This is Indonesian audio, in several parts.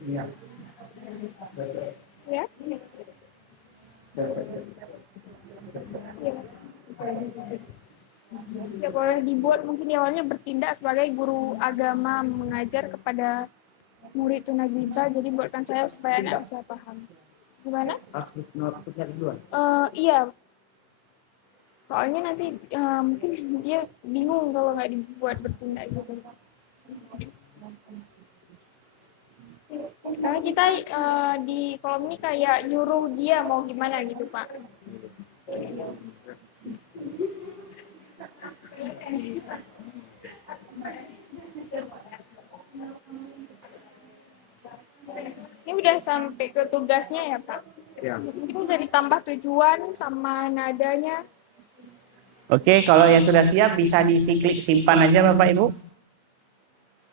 Iya. Ya. Ya boleh dibuat mungkin awalnya bertindak sebagai guru agama mengajar kepada murid tunagrita, jadi buatkan saya supaya anak bisa paham. Gimana? Harus maksudnya duluan. Iya. Soalnya nanti mungkin dia bingung kalau nggak dibuat bertindak gitu. Karena kita di kolom ini kayak nyuruh dia mau gimana gitu, Pak. Ini udah sampai ke tugasnya ya, Pak? Ya. Mungkin bisa ditambah tujuan sama nadanya. Oke, kalau yang sudah siap bisa diklik simpan aja Bapak Ibu.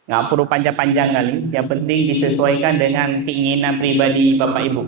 Nggak perlu panjang-panjang kali, yang penting disesuaikan dengan keinginan pribadi Bapak Ibu.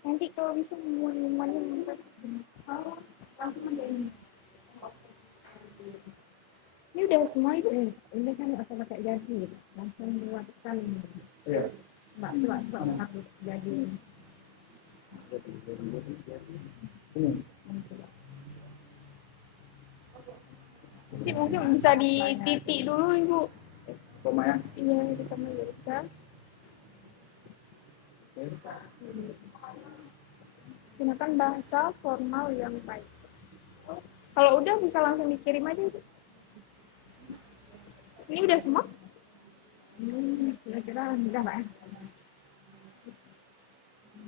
Nanti kalau bisa minumannya minta ini udah semua itu. Ini kan asal pakai jadi, langsung buatkan. Iya. Mbak aku jadi. Ini. Nanti mungkin bisa dititik dulu Ibu. Koma ya. Iya, kita bisa. Gunakan bahasa formal yang baik. Kalau udah bisa langsung dikirim aja Ibu. Ini udah semua? Kira-kira udah Pak.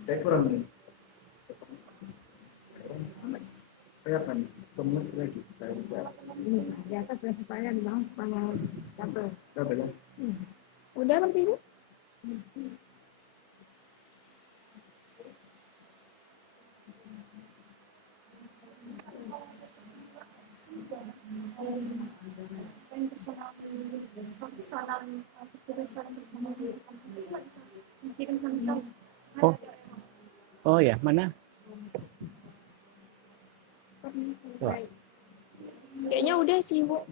Saya kurang nih. Saya akan temen lagi supaya bisa. Ini di atas supaya di bawah kalau kabel. Kabel ya. Udah berarti Ibu? Oh ya, mana? Wah. Kayaknya udah sih Bu.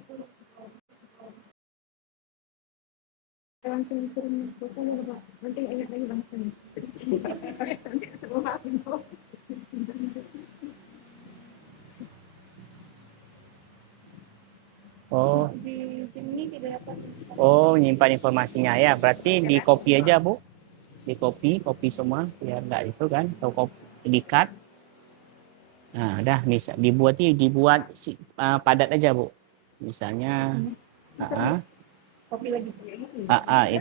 Langsung kirim fotonya Pak. Nanti ingat lagi bangsanya. Nanti semua info. Oh, Di Gemini tidak dapat. oh nyimpan informasinya ya. Berarti di copy aja Bu. Di copy semua biar nggak itu kan. Atau copy di cut. Nah, udah bisa dibuat padat aja Bu. Misalnya, Kopi lagi.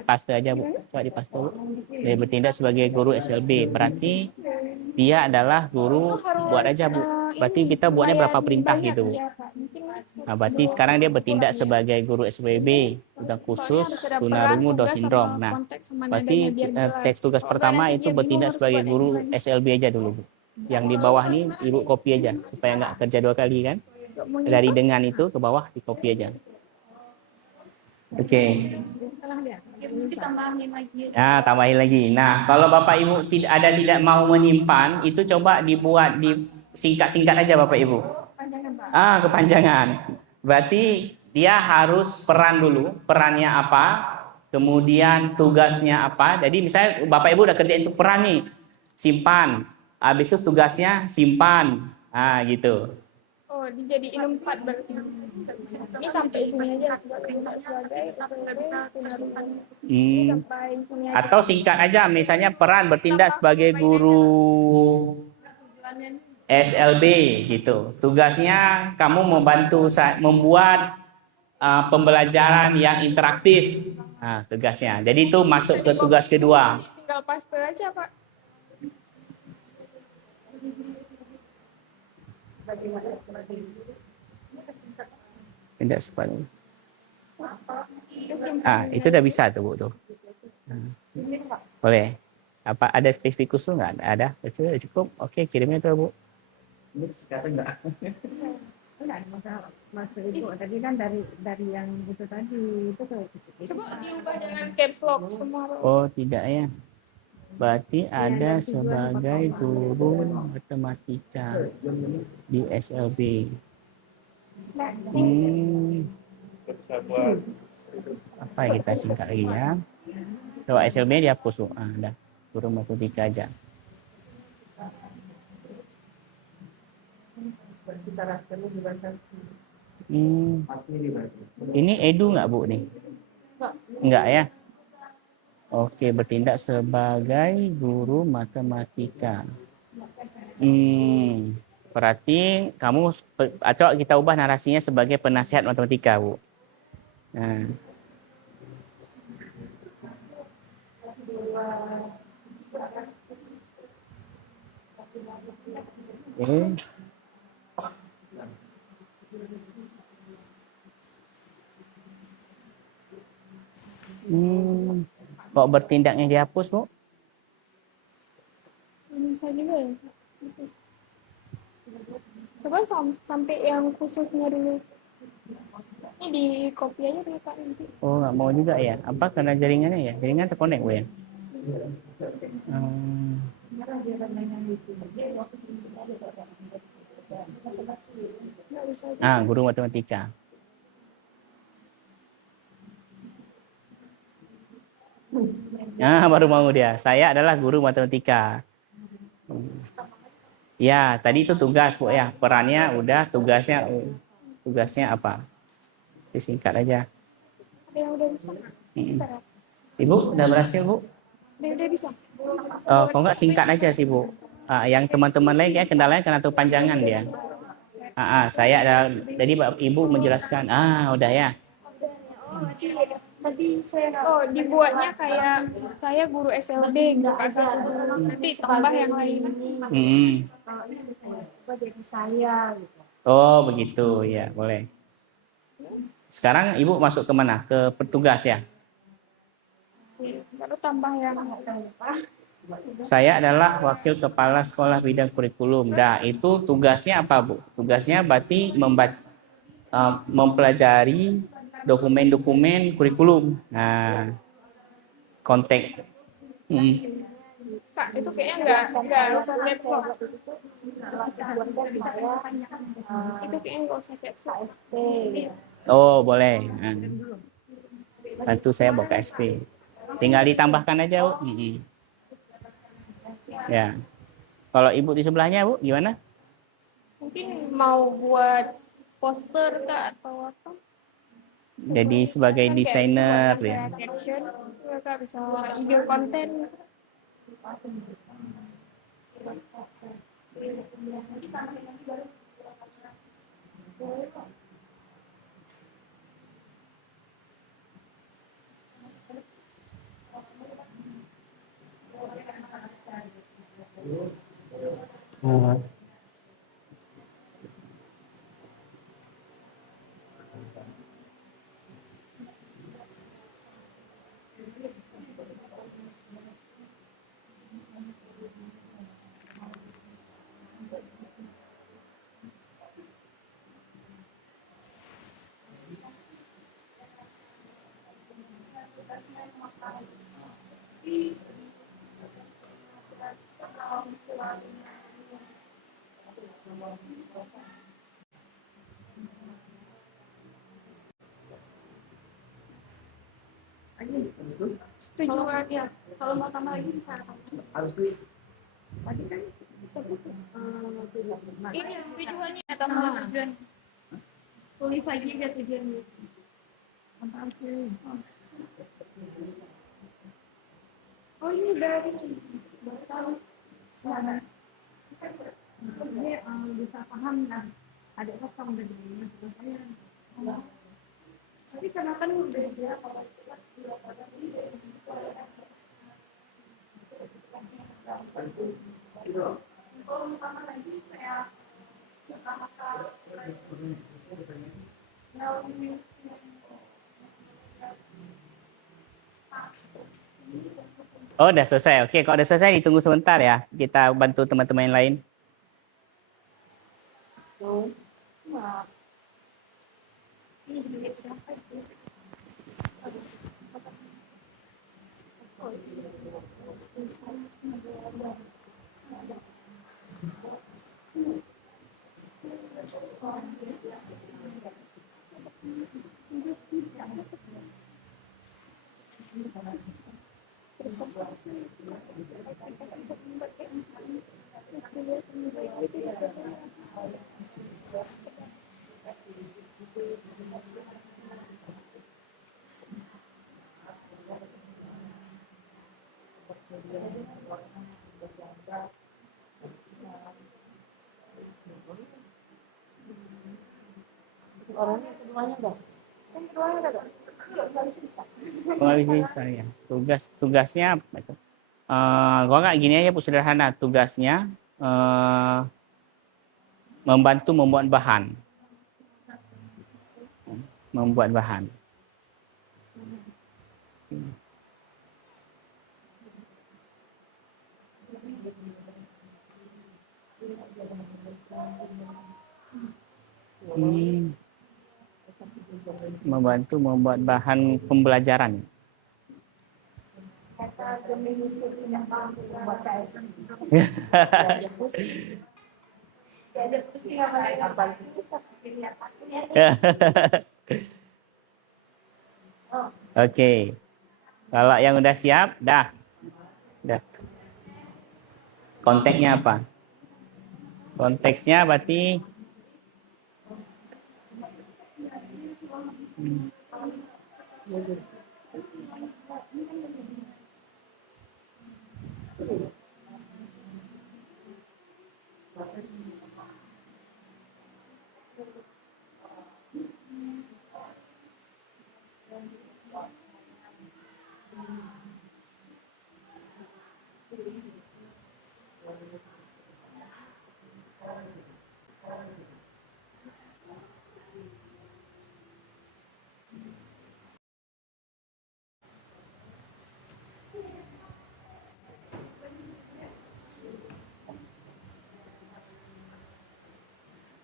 paste aja Bu. Coba dipaste Bu. Dia bertindak sebagai guru SLB. Berarti dia adalah guru, buat aja Bu. Berarti kita buatnya berapa perintah gitu Bu. Nah, berarti sekarang dia bertindak sebagai guru SWB, tugas khusus tunarungu Down syndrome. Nah, berarti teks tugas pertama itu bertindak sebagai guru SLB aja dulu Bu. Yang di bawah nih Ibu copy aja supaya nggak kerja dua kali kan. Dari dengan itu ke bawah di copy aja. Oke. Tambahin lagi. Nah, tambahin lagi. Nah, kalau Bapak Ibu tidak mau menyimpan, itu coba dibuat di singkat-singkat aja Bapak Ibu. Kepanjangan. Berarti dia harus peran dulu, perannya apa, kemudian tugasnya apa. Jadi misalnya Bapak Ibu udah kerjain itu peran nih, simpan. Habis itu tugasnya simpan. Gitu. Oh dijadiin 4 berarti. Ini sampai sini aja sebagai Hmm. sampai sini aja. Atau singkat aja, misalnya peran bertindak sebagai guru SLB gitu. Tugasnya kamu membantu membuat pembelajaran yang interaktif. Nah, tugasnya. Jadi itu masuk ke tugas kedua. Tinggal paste aja, Pak. Tidak sepadan. Itu udah bisa tuh Bu tuh. Boleh. Apa ada spesifik khusus nggak? Ada. Itu cukup. Oke, kirimnya tuh Bu. Ini sekarang enggak. Enggak ada masalah. Maksud Ibu tadi kan dari yang itu tadi itu ke Coba diubah dengan caps lock semua, Pak. Oh, tidak ya. Berarti ada sebagai guru matematika di SLB. Apa yang kita singkat lagi ya? Coba SLB dihapus. Ada guru matematika aja. Ini edu nggak Bu nih? Enggak ya? Oke, bertindak sebagai guru matematika. Berarti kamu atau kita ubah narasinya sebagai penasihat matematika, Bu. Nah. Oke. Kok bertindaknya dihapus, Bu? Bisa juga ya. Coba sampai yang khususnya dulu. Ini di copy aja dulu, Pak, nanti. Oh, nggak mau juga ya? Apa karena jaringannya ya? Jaringan terkonek, Bu ya? Guru matematika. Baru mau dia. Saya adalah guru matematika. Ya, tadi itu tugas, Bu ya. Perannya udah, tugasnya apa? Disingkat aja. Ada yang udah bisa. Ibu, udah berhasil, Bu? Udah bisa. Oh, kok nggak singkat aja sih, Bu. Yang teman-teman lain kayak kendalanya karena kepanjangan dia. Saya ada, tadi Ibu menjelaskan. Udah ya. Tadi saya dibuatnya kayak saya guru SLB nggak asal nanti tambah yang lain. jadi saya gitu. Oh begitu ya, boleh. Sekarang Ibu masuk ke mana? Ke petugas ya? Baru tambah yang Saya adalah wakil kepala sekolah bidang kurikulum. Nah itu tugasnya apa, Bu? Tugasnya berarti mempelajari dokumen-dokumen kurikulum. Nah, konteks. Kak, itu kayaknya nggak usah caps lock. Itu kayaknya nggak usah caps lock. Oh, boleh. Bantu saya bawa ke SP. Tinggal ditambahkan aja, Bu. Ya. Kalau Ibu di sebelahnya, Bu, gimana? Mungkin mau buat poster Kak atau apa? Jadi sebagai desainer ya. Caption, Kak bisa ide konten. Setuju banget ya. Kalau mau tambah lagi bisa. Harus di Tadi kan Ini tujuannya tambah tujuan. Tulis lagi aja tujuannya. Oh ini dari baru tahu. Dia bisa paham lah. Ada kosong dari saya. Tapi karena kan udah dia kalau lagi kayak masalah Oh, udah selesai. Oke, kalau udah selesai ditunggu sebentar ya. Kita bantu teman-teman yang lain. ini siapa itu? Orangnya keduanya dah. Kan keduanya ada gak? Nggak bisa. Pengalih bisa ya. Tugasnya apa itu? Kalau nggak gini aja Bu, sederhana. Tugasnya membantu membuat bahan. Membuat bahan. Membantu membuat bahan pembelajaran. Kata Gemini itu tidak mampu membaca Islam. Dia pusing. Ada pusing apa lagi? Oke. Kalau yang udah siap, dah. Konteksnya apa? Konteksnya berarti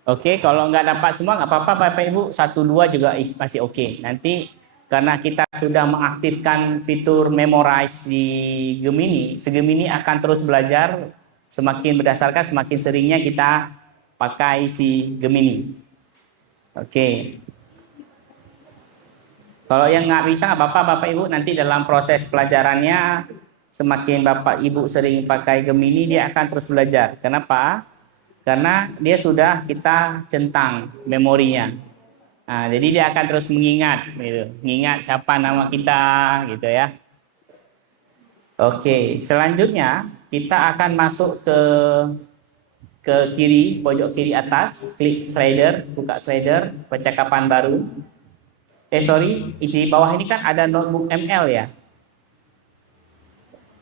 oke, kalau nggak dapat semua nggak apa-apa Bapak Ibu, 1-2 juga masih oke. Nanti karena kita sudah mengaktifkan fitur memorize di Gemini, Gemini akan terus belajar semakin berdasarkan semakin seringnya kita pakai si Gemini. Oke. Kalau yang nggak bisa nggak apa-apa Bapak Ibu, nanti dalam proses pelajarannya semakin Bapak Ibu sering pakai Gemini dia akan terus belajar. Kenapa? Karena dia sudah kita centang memorinya. Nah, jadi dia akan terus mengingat, gitu. Mengingat siapa nama kita, gitu ya. Oke, selanjutnya kita akan masuk ke kiri, pojok kiri atas, klik slider, buka slider, percakapan baru. Di bawah ini kan ada notebook ML ya.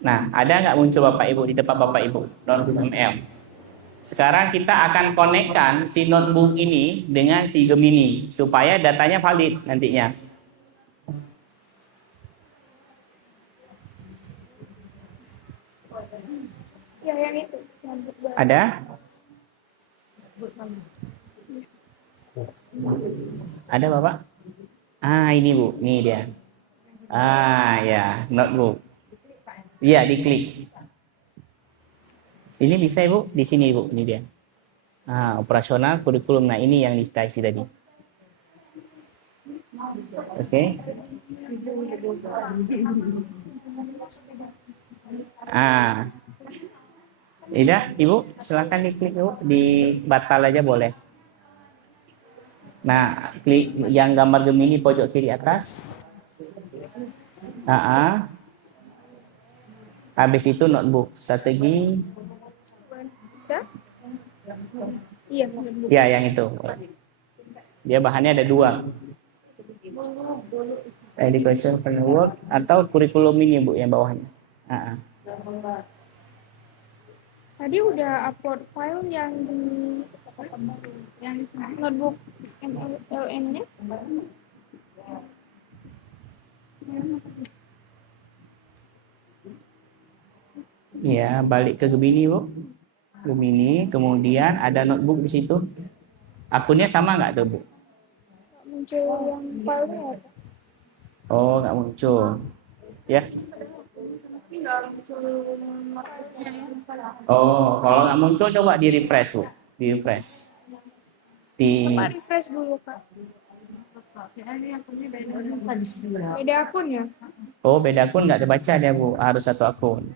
Nah, ada nggak muncul Bapak Ibu di depan Bapak Ibu notebook ML? Sekarang kita akan konekkan si notebook ini dengan si Gemini supaya datanya valid nantinya. Ya, yang itu. Ada? Ada Bapak? Ini Bu, ini dia. Ya, notebook. Iya, diklik. Ini bisa Ibu, di sini Ibu, ini dia. Operasional kurikulum. Nah, ini yang diisi tadi. Oke. Tidak, Ibu, silakan diklik Ibu, di batal aja boleh. Nah, klik yang gambar Gemini pojok kiri atas. Habis itu notebook, strategi. Bisa? Iya. Ya, yang itu. Dia bahannya ada 2. Education framework atau kurikulum ini Bu yang bawahnya. Tadi udah upload file yang di notebook MLN-nya. Ya, balik ke Gemini Bu. Gemini, kemudian ada notebook di situ. Akunnya sama nggak tuh Bu? Nggak muncul yang filenya apa? Oh, nggak muncul. Ya. Tapi nggak muncul notebooknya ya. Oh, kalau nggak muncul coba di refresh Bu. Di refresh. Coba refresh dulu Kak. Beda akun ya? Oh, beda akun nggak terbaca dia Bu. Harus satu akun.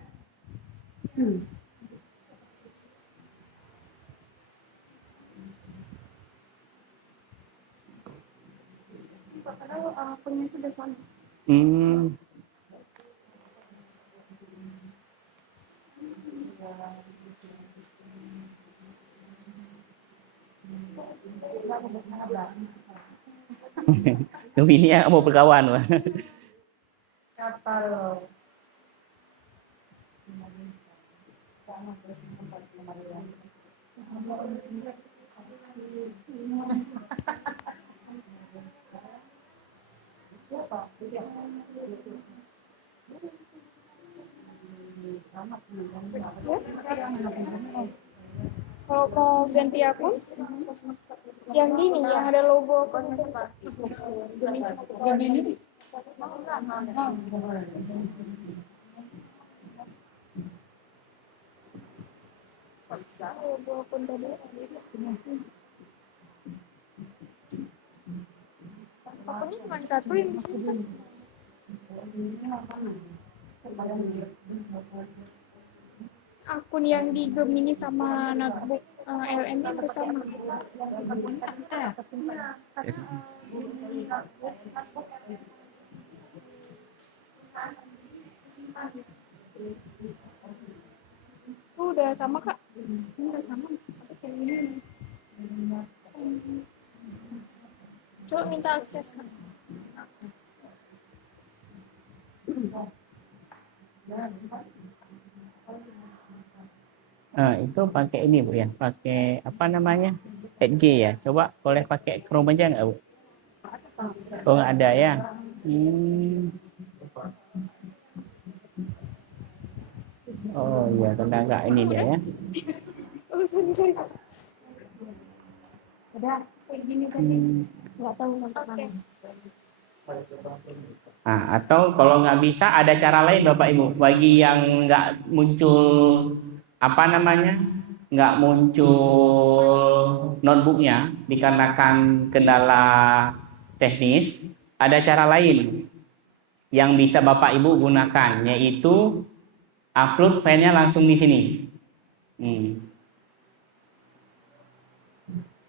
Padahal akunnya itu udah sama. Gemini ya mau berkawan Bu. Kalau mau ganti akun, yang gini, yang ada logo Gemini. logo akun tadi. Akunnya cuma satu yang di sini kan? Akun yang di Gemini sama notebook LN nya bersama. Udah sama Kak? Udah sama. Kayak gini. Coba minta akses Kak. Itu pakai ini Bu ya, pakai apa namanya? Edge ya. Coba boleh pakai Chrome aja nggak Bu? Oh nggak ada ya. Oh iya, tenaga ini dia ya. Oh sudah. Udah kayak gini tadi. Nggak tahu sampai mana. Nah, atau kalau nggak bisa ada cara lain Bapak Ibu bagi yang nggak muncul apa namanya, nggak muncul notebooknya dikarenakan kendala teknis, ada cara lain yang bisa Bapak Ibu gunakan, yaitu upload filenya langsung di sini.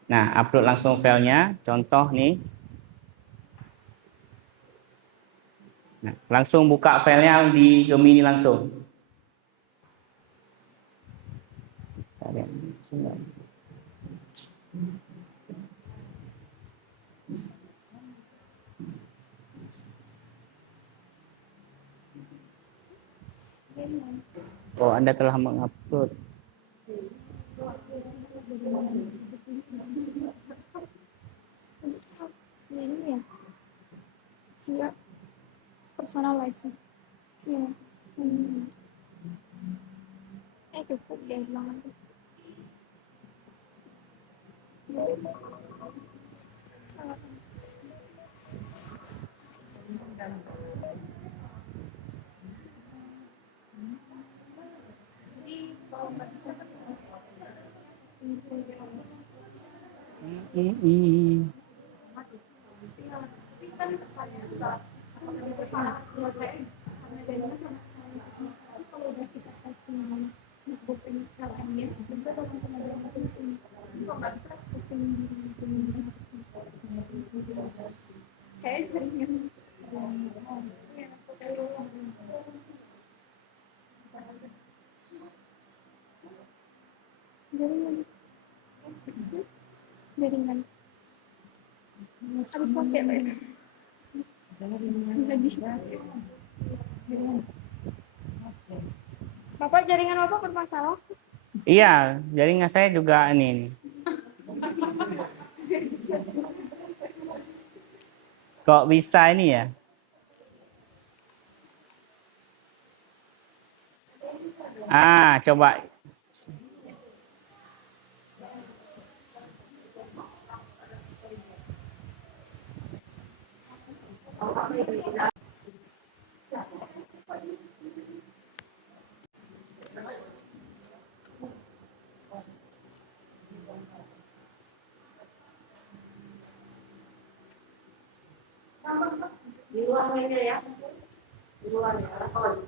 Nah, upload langsung filenya, contoh nih. Nah, langsung buka filenya di Gemini langsung. Oh, Anda telah mengupload. Ini ya. Siap. Personalizing. Ya. Cukup deh banget. Kayak jaringan. Jaringan. Jaringan. Habis pakai Pak. Lagi. Bapak jaringan Bapak bermasalah? Iya, jaringan saya juga ini. Kok bisa ini ya? Coba. Di luar meja ya. Di luar ya. Oh,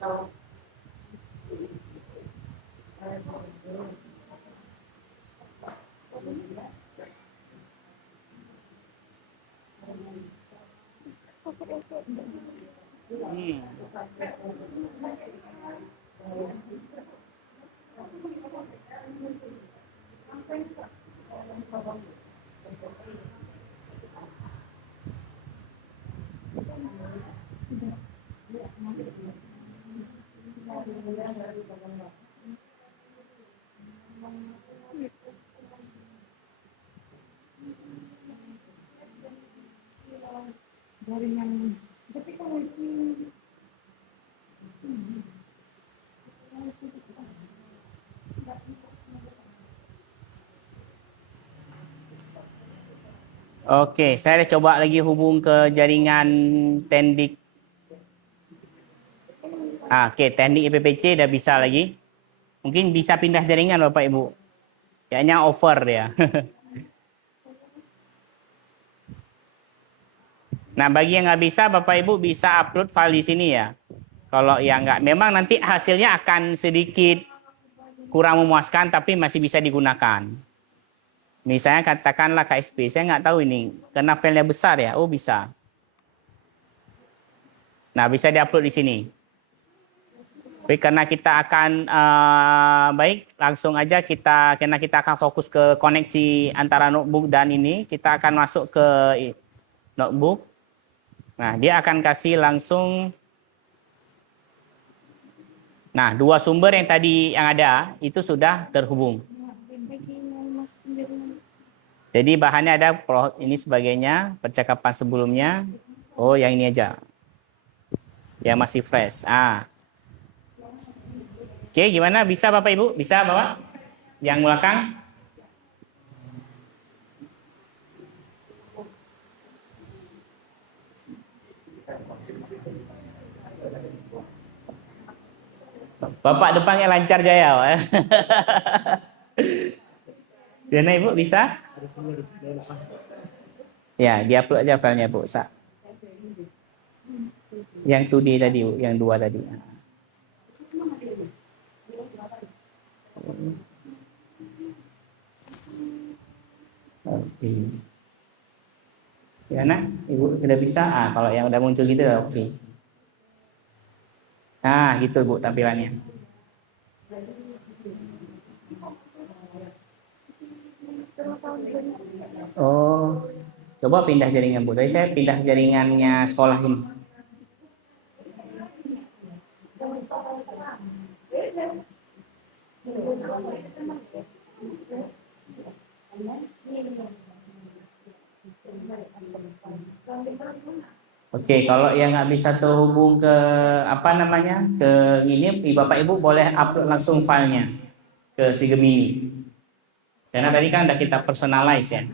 tahu. Jaringan. Oke, saya coba lagi hubung ke jaringan Tendik. Oke, Tendik IPPC udah bisa lagi. Mungkin bisa pindah jaringan Bapak Ibu. Kayaknya over ya. Nah, bagi yang nggak bisa, Bapak Ibu bisa upload file di sini ya. Kalau yang nggak, memang nanti hasilnya akan sedikit kurang memuaskan, tapi masih bisa digunakan. Misalnya katakanlah KSP, saya nggak tahu ini, karena filenya besar ya, oh bisa. Nah, bisa diupload di sini. Tapi karena kita akan, baik, langsung aja karena kita akan fokus ke koneksi antara notebook dan ini, kita akan masuk ke notebook. Nah, dia akan kasih langsung, nah, dua sumber yang tadi yang ada, itu sudah terhubung. Jadi bahannya ada ini sebagainya, percakapan sebelumnya. Oh, yang ini aja. Yang masih fresh. Oke, gimana? Bisa Bapak Ibu? Bisa Bapak? Yang belakang? Bapak depannya lancar jaya. Diana Ibu bisa? Ya, diupload aja filenya Bu. Yang 2D tadi, Bu. Yang 2 tadi. Oke. Diana, Ibu sudah bisa? Kalau yang udah muncul gitu, oke. Nah, gitu Bu tampilannya. Oh, coba pindah jaringan Bu. Tadi saya pindah jaringannya sekolah ini. Oke, kalau yang nggak bisa terhubung ke apa namanya ke ini, Bapak Ibu boleh upload langsung filenya ke si Gemini. Karena tadi kan udah kita personalize ya.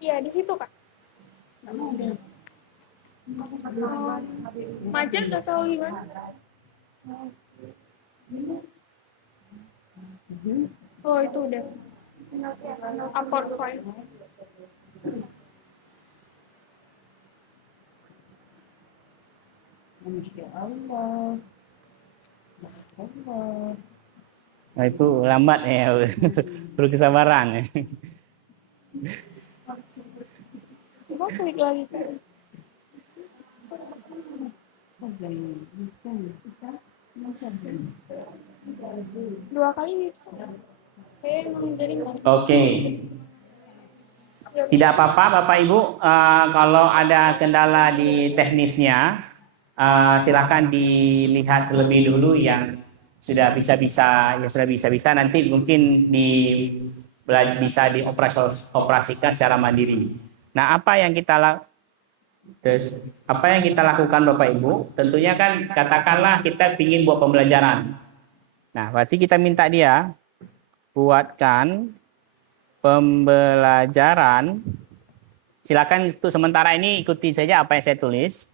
Iya, di situ Kak. Macet atau gimana? Oh, itu udah. Upload file. Masya Allah. Allah. Nah, itu lambat ya, perlu kesabaran. Coba klik lagi Kak. Dua kali bisa. Emang jadi nggak. Oke. Tidak apa-apa Bapak Ibu, kalau ada kendala di teknisnya, silakan dilihat terlebih dulu yang sudah bisa-bisa, nanti mungkin bisa dioperasikan secara mandiri. Nah, apa yang kita lakukan Bapak Ibu? Tentunya kan katakanlah kita ingin buat pembelajaran. Nah, berarti kita minta dia buatkan pembelajaran. Silakan untuk sementara ini ikuti saja apa yang saya tulis.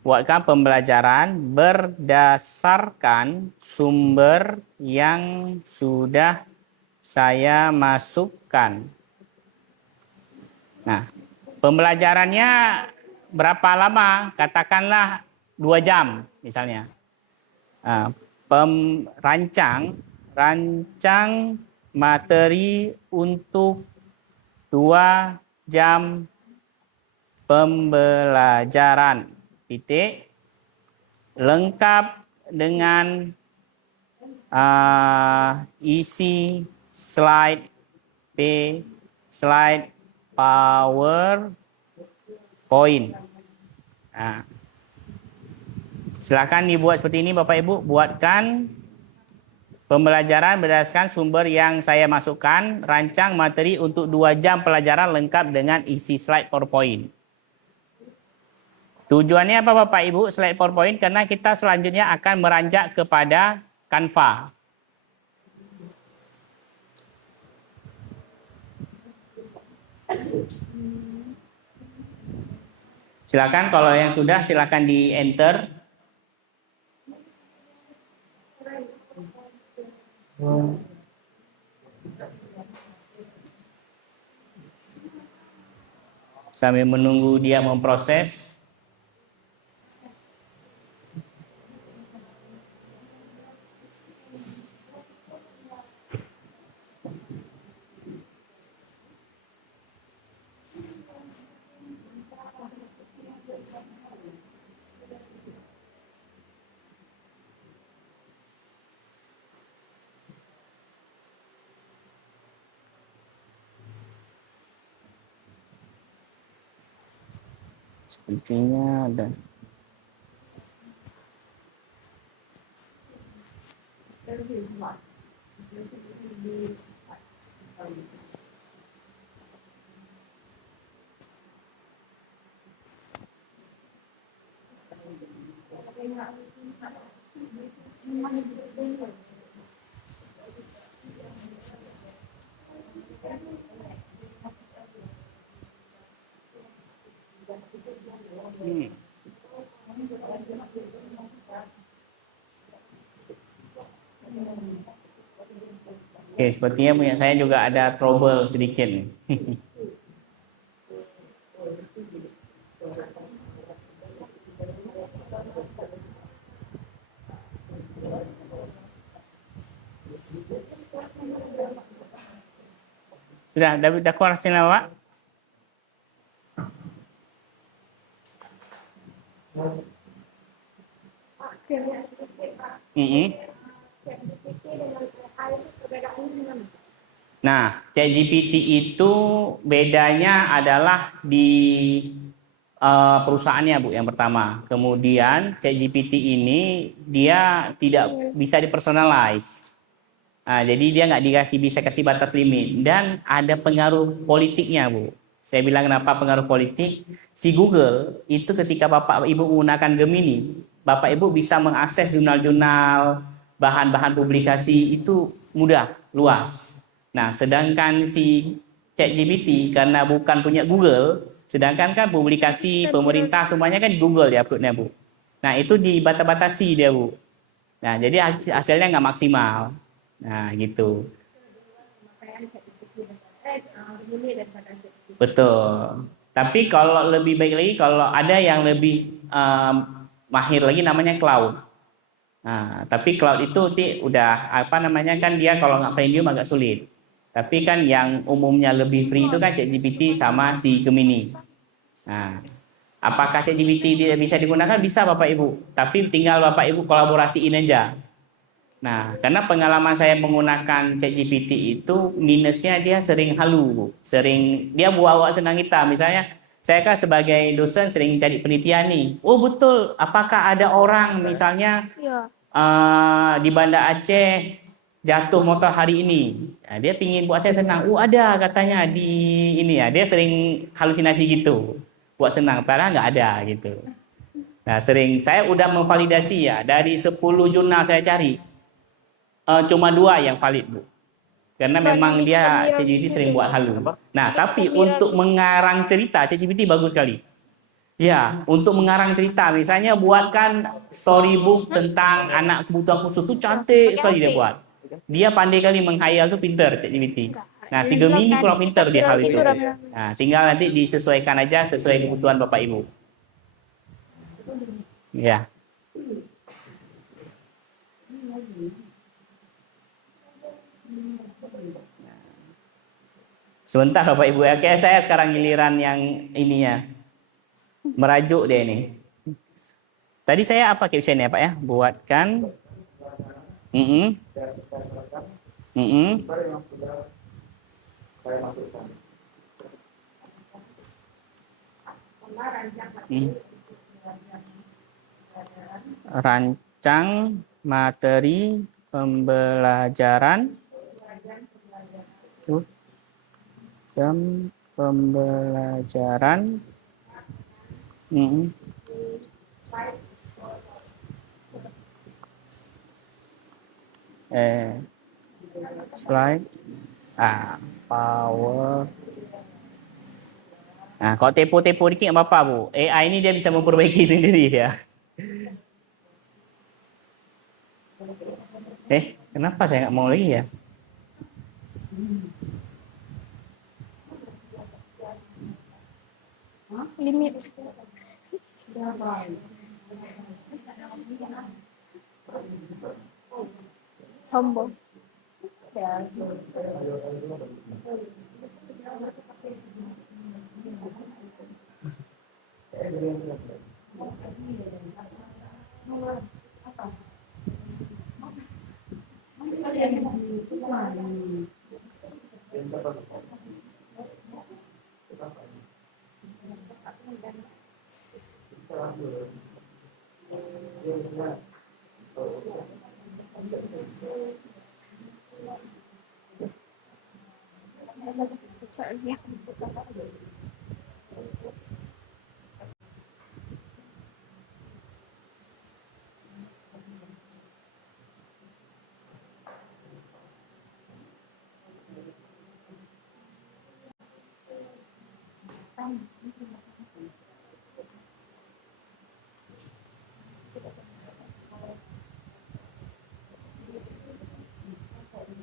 Buatkan pembelajaran berdasarkan sumber yang sudah saya masukkan. Nah, pembelajarannya berapa lama? Katakanlah 2 jam misalnya. Rancang materi untuk 2 jam pembelajaran. Titik. Lengkap dengan isi slide PowerPoint. Nah, silakan dibuat seperti ini Bapak Ibu, buatkan pembelajaran berdasarkan sumber yang saya masukkan, rancang materi untuk 2 jam pelajaran lengkap dengan isi slide PowerPoint. Tujuannya apa Bapak Ibu slide PowerPoint? Karena kita selanjutnya akan meranjak kepada Canva. Silakan kalau yang sudah silakan di enter. Sambil menunggu dia memproses. Sepertinya ada. Oke, sepertinya punya saya juga ada trouble sedikit nih. Sudah keluar hasilnya Pak? Nah, ChatGPT itu bedanya adalah di perusahaannya Bu yang pertama. Kemudian ChatGPT ini dia tidak bisa dipersonalize. Nah, jadi dia nggak bisa kasih batas limit dan ada pengaruh politiknya Bu. Saya bilang kenapa pengaruh politik? Si Google itu ketika Bapak Ibu menggunakan Gemini, Bapak Ibu bisa mengakses jurnal-jurnal, bahan-bahan publikasi itu mudah, luas. Nah, sedangkan si ChatGPT karena bukan punya Google, sedangkan kan publikasi pemerintah semuanya kan di Google ya uploadnya Bu. Nah, itu dibatasi dia Bu. Nah, jadi hasilnya nggak maksimal. Nah, gitu. Betul. Tapi kalau lebih baik lagi, kalau ada yang lebih mahir lagi namanya cloud. Nah, tapi cloud itu udah apa namanya kan dia kalau nggak premium agak sulit. Tapi kan yang umumnya lebih free itu kan ChatGPT sama si Gemini. Nah, apakah ChatGPT tidak bisa digunakan? Bisa Bapak Ibu. Tapi tinggal Bapak Ibu kolaborasiin aja. Nah, karena pengalaman saya menggunakan ChatGPT itu minusnya dia sering halu, Bu. Sering dia bawa senang kita. Misalnya, saya kan sebagai dosen sering cari penelitian nih. Oh betul, apakah ada orang misalnya Iya. di Banda Aceh jatuh motor hari ini? Nah, dia pingin buat saya senang. Oh ada katanya di ini ya. Dia sering halusinasi gitu, buat senang. Padahal nggak ada gitu. Nah, saya udah memvalidasi ya dari 10 jurnal saya cari. Cuma 2 yang valid, Bu. Karena memang dia ChatGPT sering buat halu. Nah, tapi untuk mengarang cerita ChatGPT bagus sekali. Ya, untuk mengarang cerita, misalnya buatkan storybook tentang anak kebutuhan khusus itu cantik sekali dia buat. Dia pandai kali menghayal tuh pinter ChatGPT. Nah, si Gemini kurang pinter dia hal itu. Nah, tinggal nanti disesuaikan aja sesuai kebutuhan Bapak Ibu. Ya. Sebentar Bapak Ibu, oke saya sekarang giliran yang ininya. Merajuk deh ini. Tadi saya apa captionnya Pak ya? Buatkan. Ntar yang sudah saya masukkan. Rancang materi pembelajaran. Jam pembelajaran. Slide. Power. Nah, kalau tepo-tepo dikit nggak apa-apa, Bu. AI ini dia bisa memperbaiki sendiri ya. Kenapa saya nggak mau lagi ya? Limit. Sombong. Ya.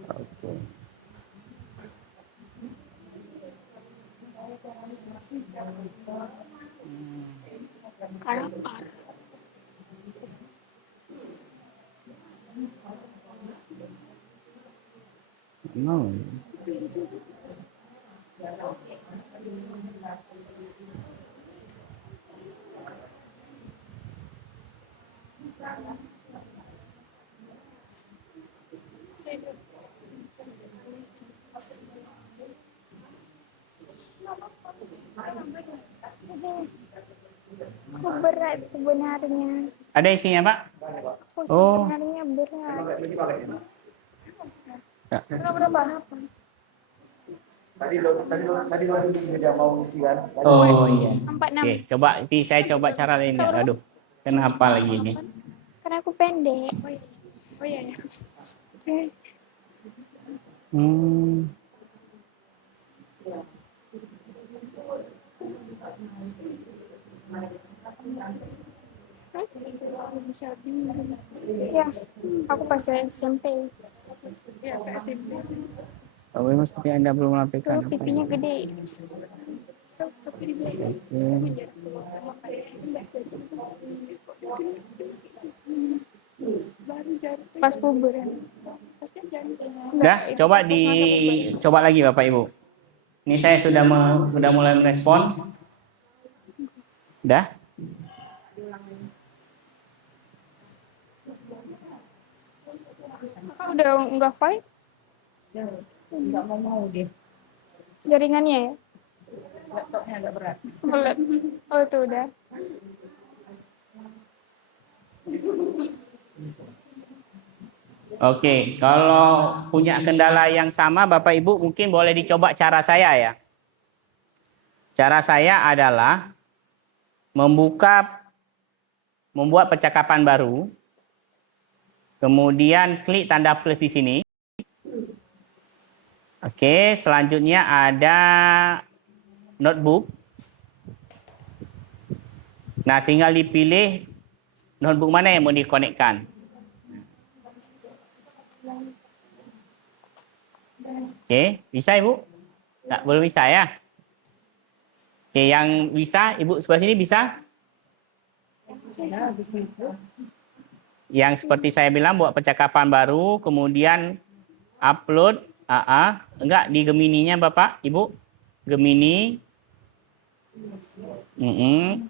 Oke. Karakter. No. Kok berat sebenarnya? Ada isinya, Pak? Oh, sebenarnya berat. Nggak berapa apa? Tadi lo juga mau ngisi kan? Oh iya. 46. Oke, coba saya coba cara lain. Aduh, kenapa lagi ini? Karena aku pendek. Oh iya. Oke. Ya, aku pas SMP. Ya, ke SMP. Tapi mesti Anda belum melampirkan apa Pipinya ini. gede. Oke. Pas puber ya. Pasti jantung. Udah, coba lagi Bapak Ibu. Ini saya sudah mulai merespon. Udah? Kakak udah nggak fight Nggak mau dia. jaringannya ya? Laptopnya agak berat. Belet. Oh itu udah. Oke, kalau punya kendala yang sama Bapak Ibu mungkin boleh dicoba cara saya ya. Cara saya adalah membuat percakapan baru, kemudian klik tanda plus di sini. Oke, selanjutnya ada notebook. Nah, tinggal dipilih notebook mana yang mau dikonekkan. Oke, bisa Ibu? Nggak, belum bisa ya? Oke, yang bisa, Ibu sebelah sini bisa? Ya, habis itu. Yang seperti saya bilang, buat percakapan baru, kemudian upload, enggak, di Gemini-nya Bapak, Ibu. Gemini.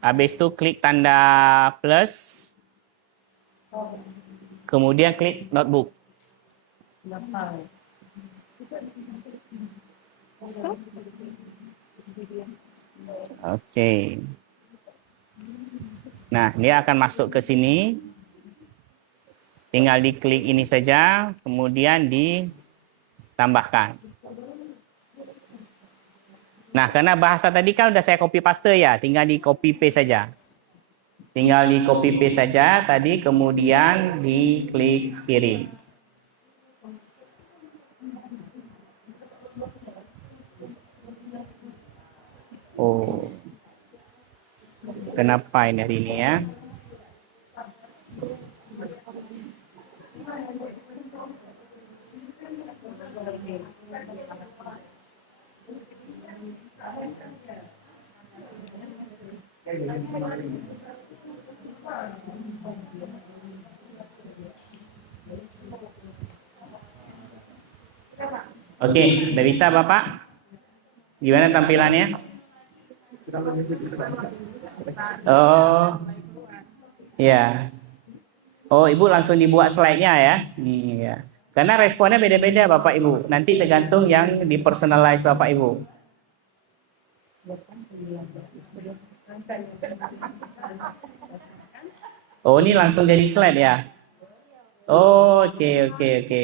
Habis itu klik tanda plus. Kemudian klik notebook. Oke. Nah, dia akan masuk ke sini. Tinggal diklik ini saja, kemudian ditambahkan. Nah, karena bahasa tadi kan udah saya copy paste ya, tinggal di copy paste saja. Tinggal di copy paste saja tadi, kemudian diklik kirim. Oh, kenapa ini hari ini ya? Oke, udah bisa Bapak? Gimana tampilannya? Oh, ya. Oh, Ibu langsung dibuat slide-nya ya? Iya. Karena responnya beda-beda Bapak Ibu. Nanti tergantung yang di-personalize Bapak Ibu. Oh, ini langsung jadi slide ya? Oh, oke.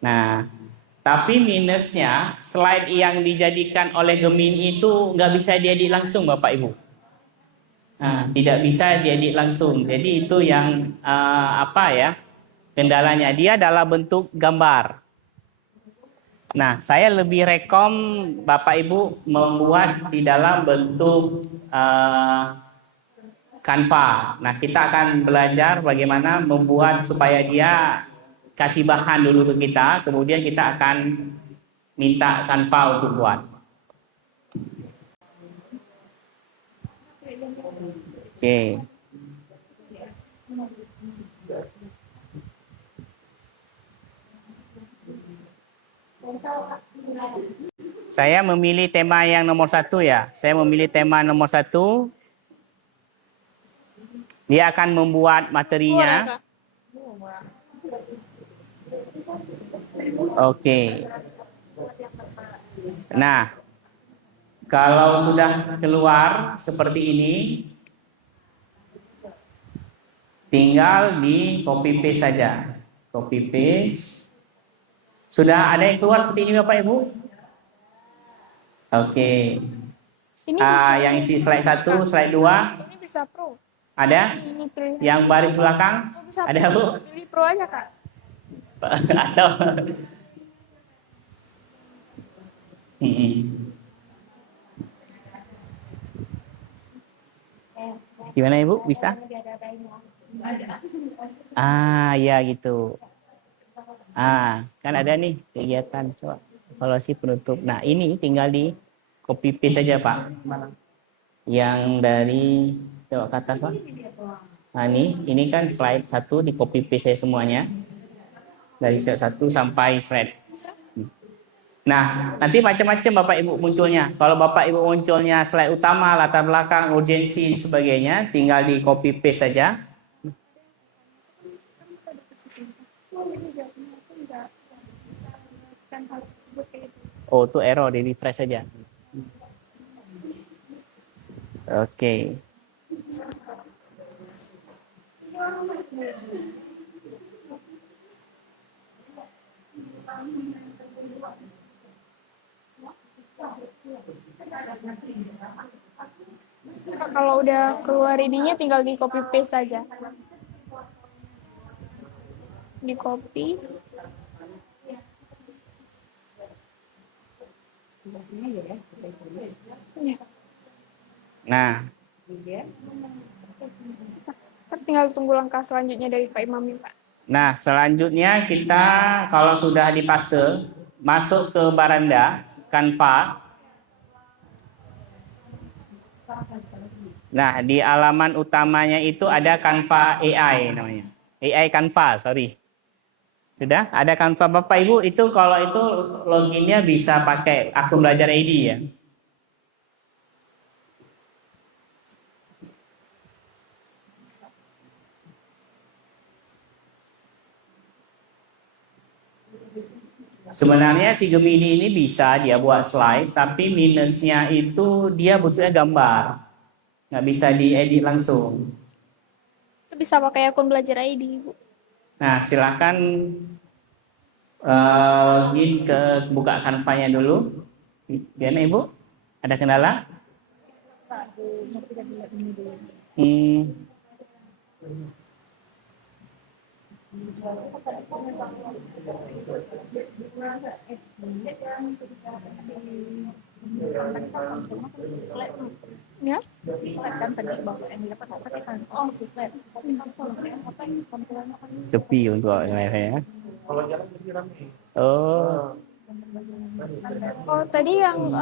Nah, tapi minusnya slide yang dijadikan oleh Gemini itu nggak bisa diedit langsung Bapak Ibu. Nah, tidak bisa diedit langsung. Jadi itu yang kendalanya. Dia dalam bentuk gambar. Nah, saya lebih rekom Bapak Ibu membuat di dalam bentuk Canva. Nah, kita akan belajar bagaimana membuat supaya dia kasih bahan dulu ke kita, kemudian kita akan minta Canva untuk buat. Oke. Saya memilih tema yang nomor 1 ya. Saya memilih tema nomor 1. Dia akan membuat materinya. Oke. Nah, kalau sudah keluar seperti ini, tinggal di copy paste saja. Copy paste. Sudah ada yang keluar seperti ini Bapak Ibu? Oke. Yang isi slide 1, slide 2. Ini bisa pro. Ada? Yang baris belakang? Bisa Ada Bu? pilih pro aja Kak. Atau gimana Ibu? Bisa? Ya gitu. Kan ada nih kegiatan evaluasi penutup. Nah, ini tinggal di copy paste saja Pak. Yang dari Coba ke atas, Pak. Nah, ini kan slide 1 di copy paste saya semuanya. Dari slide 1 sampai slide. Nah, nanti macam-macam Bapak Ibu munculnya. Kalau Bapak Ibu munculnya slide utama, latar belakang, urgensi, sebagainya, tinggal di copy paste saja. Oh, itu error, di refresh saja. Oke. Kalau udah keluar ininya tinggal di copy paste saja. Di copy. Ya. Nah, Kan tinggal tunggu langkah selanjutnya dari Pak Imam, Pak. nah selanjutnya kita kalau sudah dipaste, masuk ke baranda Canva. Nah, di halaman utamanya itu ada Canva AI namanya. AI Canva, sorry. Sudah? Ada Canva Bapak Ibu, itu kalau itu loginnya bisa pakai akun belajar ID ya. Sebenarnya si Gemini ini bisa dia buat slide, tapi minusnya itu dia butuhnya gambar. Nggak bisa diedit langsung. Itu bisa pakai akun belajar ID, Bu. Nah, silakan login ke buka Canva-nya dulu. Gimana Ibu? Ada kendala? Ya. Sepi untuk ya. Kalau jalan jadi rame. Oh, Oh, tadi yang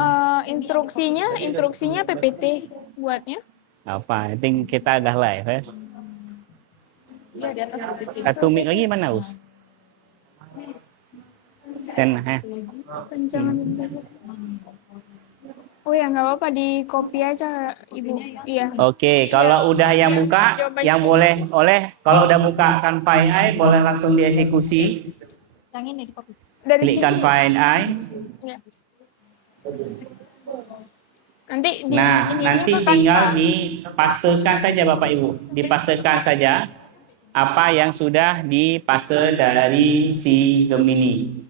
instruksinya PPT buatnya. apa? I think kita udah live ya. Satu mic lagi mana, Us? Dan Rancangan Oh ya, nggak apa-apa, di copy aja, Ibu. Iya. Oke, kalau udah yang buka, yang boleh kalau udah buka Canva AI boleh langsung dieksekusi. Yang ini di copy. Dari Klik sini. Canva AI. Ya. Nanti di Nah, ininya nanti ke tinggal Canva. dipastekan saja Bapak Ibu. Dipastekan saja apa yang sudah dipaste dari si Gemini.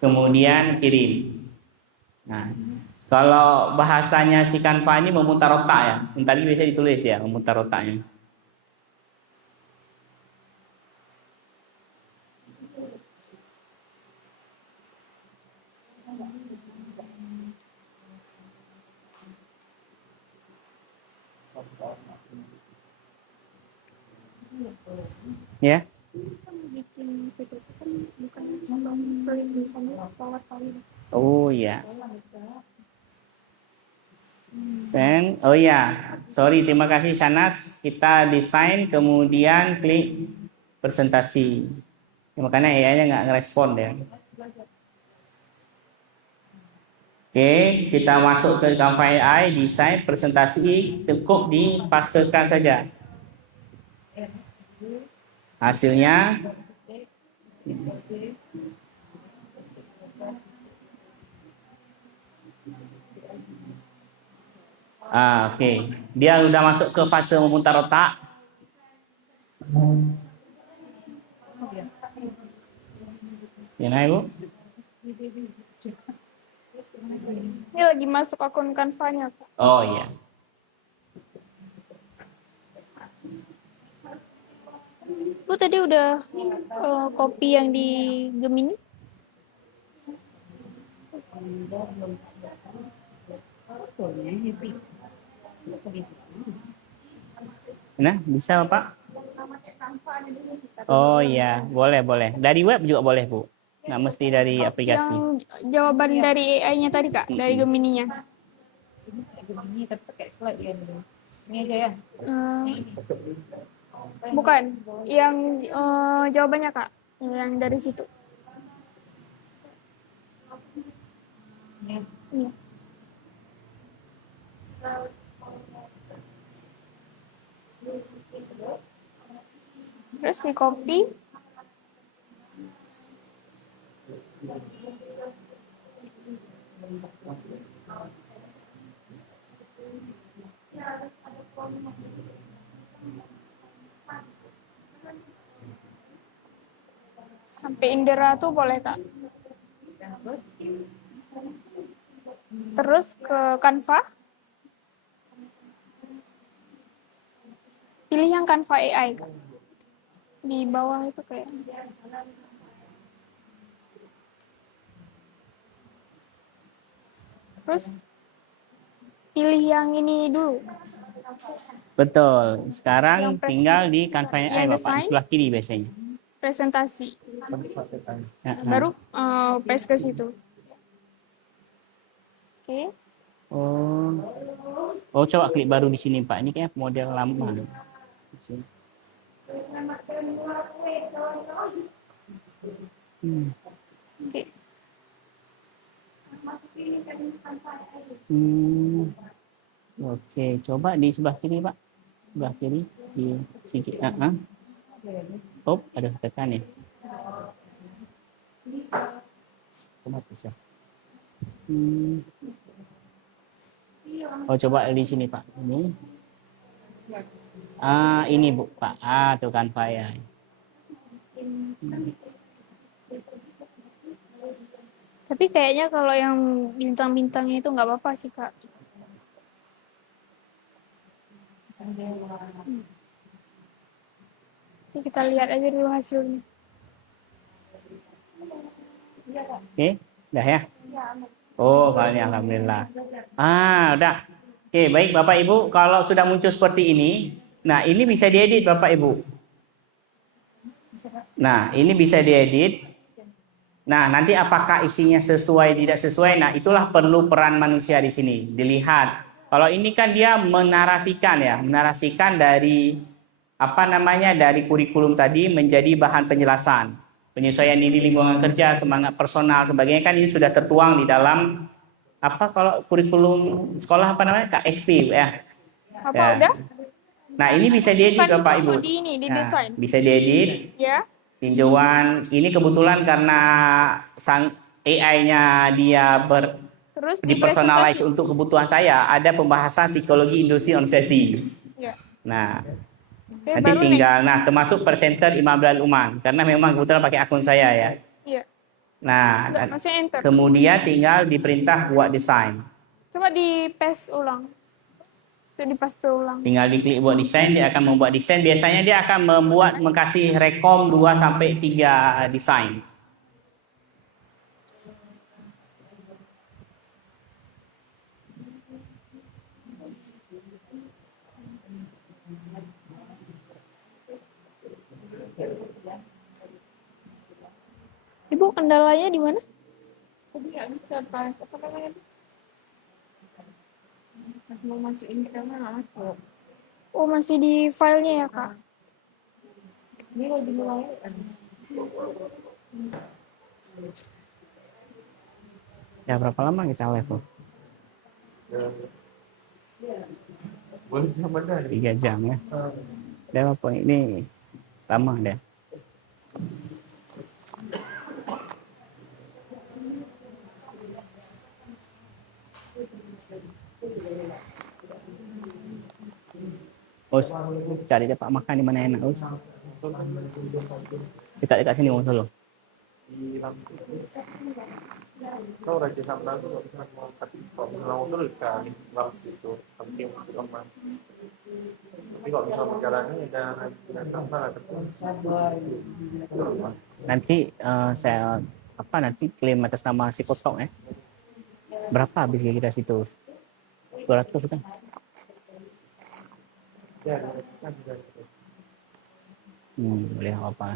Kemudian kirim. Nah, kalau bahasanya si Canva ini memutar otak ya. Tadi bisa ditulis ya, memutar otaknya. Ya. Bikin PPT kan bukan sebelum tulisannya PowerPoint. Oh ya. Send. Oh ya. Sorry, terima kasih Sanas. Kita desain kemudian klik presentasi. Ya, makanya AI-nya nggak ngerespon ya. Oke, kita masuk ke Canva AI, desain presentasi, cukup dipastekan saja. Hasilnya oke. Dia udah masuk ke fase memutar otak. Ya, nah, Ibu. Ini lagi masuk akun Canva-nya, Pak. Oh iya. Bu tadi udah copy yang di Gemini? Nah, bisa Pak? Oh iya, boleh, boleh. Dari web juga boleh, Bu. Nggak mesti dari aplikasi. Yang jawaban dari AI-nya tadi, Kak, dari Gemini-nya. Ini tapi pakai slide ya. Ini aja ya. Bukan, yang jawabannya Kak, yang dari situ. Ini. Iya. Terus di copy. Sampai Indera tuh boleh Kak. Terus ke Canva. Pilih yang Canva AI Kak. Di bawah itu kayak. Terus pilih yang ini dulu. Betul. Sekarang Yang tinggal di Canva AI yang Bapak di desain. sebelah kiri biasanya. Presentasi. Ya, Baru paste ke situ. Oke. Oh. Oh, coba klik baru di sini Pak. Ini kayak model lama. Di sini. Oke. Oke, coba di sebelah kiri Pak. Sebelah kiri di sini. Oh, ada tekan ya. Otomatis ya. Oh, coba di sini Pak. Ini. Ini Bu Pak. Tuh kan Pak ya. Tapi kayaknya kalau yang bintang-bintangnya itu nggak apa-apa sih Kak. Oke, kita lihat aja dulu hasilnya. Oke, udah ya. Oh, kalian alhamdulillah. Udah. Oke, baik Bapak Ibu, kalau sudah muncul seperti ini, nah ini bisa diedit Bapak Ibu. Nah, ini bisa diedit. Nah, nanti apakah isinya sesuai tidak sesuai? Nah, itulah perlu peran manusia di sini. Dilihat. Kalau ini kan dia menarasikan ya, menarasikan dari dari kurikulum tadi menjadi bahan penjelasan. Penyesuaian ini lingkungan kerja, semangat personal, sebagainya kan ini sudah tertuang di dalam kalau kurikulum sekolah KSP ya. Apa udah? Nah, ini bisa diedit Kan Bapak Ibu. di ini, di Nah, desain. bisa diedit. Ya. Tinjauan ini kebetulan karena sang AI-nya dia Terus dipersonalize untuk kebutuhan saya, ada pembahasan psikologi industri organisasi. Ya. Nah, Oke, nanti baru tinggal, temaksud presenter Imam Bilal Uman, karena memang kebetulan pakai akun saya ya. Iya. Nah, Masih enter. kemudian tinggal diperintah buat desain. Coba di paste ulang. Di paste ulang. Tinggal diklik buat desain, dia akan membuat desain. Biasanya dia akan mengkasih rekom 2-3 desain. Ibu, kendalanya di mana? Tadi nggak bisa apa namanya? Mau masukin filenya nggak masuk. Oh, masih di filenya ya Kak? Ini mau dimulai. Ya, berapa lama kita live? Boleh jam ada. 3 jam ya. Udah apa ini lama deh. Us, cari tempat makan di mana enak, Us. Dekat-dekat sini, Us, dulu. Di lampu. Kau Raja Sambal itu nggak bisa mau tapi kalau mau terus kan lampu itu sampai masuk lemah. Tapi kalau misalnya perjalanan ya jangan tambah ada pun. Nanti saya nanti klaim atas nama si Kotok ya. Berapa habis kita situ? 200 kan? Ya, kan juga. Boleh apa?